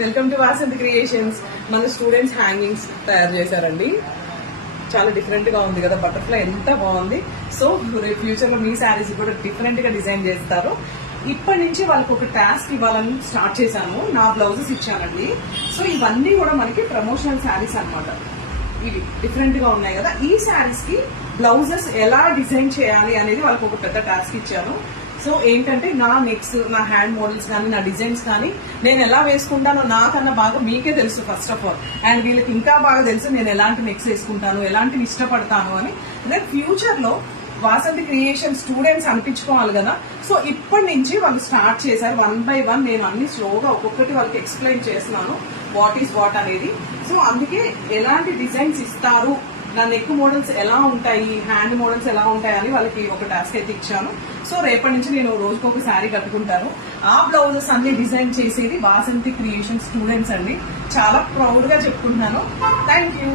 Welcome to Vasanthi creations. మన students hangings తయారు చేశారండి. చాలా డిఫరెంట్ గా ఉంది కదా, బటర్ఫ్లై ఎంత బాగుంది. సో రేపు ఫ్యూచర్ లో మీ శారీస్ కూడా డిఫరెంట్ గా డిజైన్ చేస్తారు. ఇప్పటి నుంచి వాళ్ళకి ఒక టాస్క్ ఇవ్వాలని స్టార్ట్ చేశాను. నా బ్లౌజెస్ ఇచ్చానండి. సో ఇవన్నీ కూడా మనకి ప్రమోషనల్ శారీస్ అన్నమాట. ఇవి డిఫరెంట్ గా ఉన్నాయి కదా. ఈ శారీస్ కి బ్లౌజెస్ ఎలా డిజైన్ చేయాలి అనేది వాళ్ళకి ఒక పెద్ద టాస్క్ ఇచ్చాను. సో ఏంటంటే నా నెక్స్, నా హ్యాండ్ మోడల్స్ కానీ, నా డిజైన్స్ కానీ నేను ఎలా వేసుకుంటానో నాకన్నా బాగా మీకే తెలుసు ఫస్ట్ ఆఫ్ ఆల్. అండ్ వీళ్ళకి ఇంకా బాగా తెలుసు నేను ఎలాంటి నెక్స్ వేసుకుంటాను, ఎలాంటివి ఇష్టపడతాను అని. రేపు ఫ్యూచర్ లో వాసంతి క్రియేషన్ స్టూడెంట్స్ అనిపించుకోవాలి కదా. సో ఇప్పటి నుంచి వాళ్ళు స్టార్ట్ చేశారు. 1 by 1 నేను అన్ని స్లోగా ఒక్కొక్కటి వాళ్ళకి ఎక్స్ప్లెయిన్ చేస్తున్నాను వాట్ ఈస్ వాట్ అనేది. సో అందుకే ఎలాంటి డిజైన్స్ ఇస్తారు, నా నెక్ మోడల్స్ ఎలా ఉంటాయి, హ్యాండ్ మోడల్స్ ఎలా ఉంటాయి అని వాళ్ళకి ఒక టాస్క్ అయితే ఇచ్చాను. సో రేపటి నుంచి నేను రోజుకు ఒక శారీ కట్టుకుంటాను. ఆ బ్లౌజెస్ అన్ని డిజైన్ చేసేది వాసంతి క్రియేషన్ స్టూడెంట్స్ అండి. చాలా ప్రౌడ్ గా చెప్పుకుంటున్నాను. Thank you.